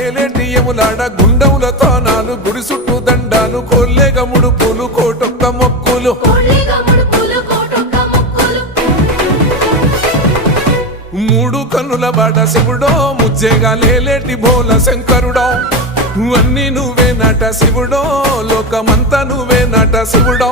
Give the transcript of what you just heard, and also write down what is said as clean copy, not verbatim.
ఏలేటి యములాడ గుండముల తానాలు గుడి చుట్టూ దండాలు కోల్లేగ ముడుపులు కోటొక్క మొక్కులు మూడు కన్నుల బాట శివుడో ముజ్జేగా లేలేటి బోల శంకరుడో అన్ని నువ్వే నట శివుడో లోకమంతా నువ్వే నట శివుడో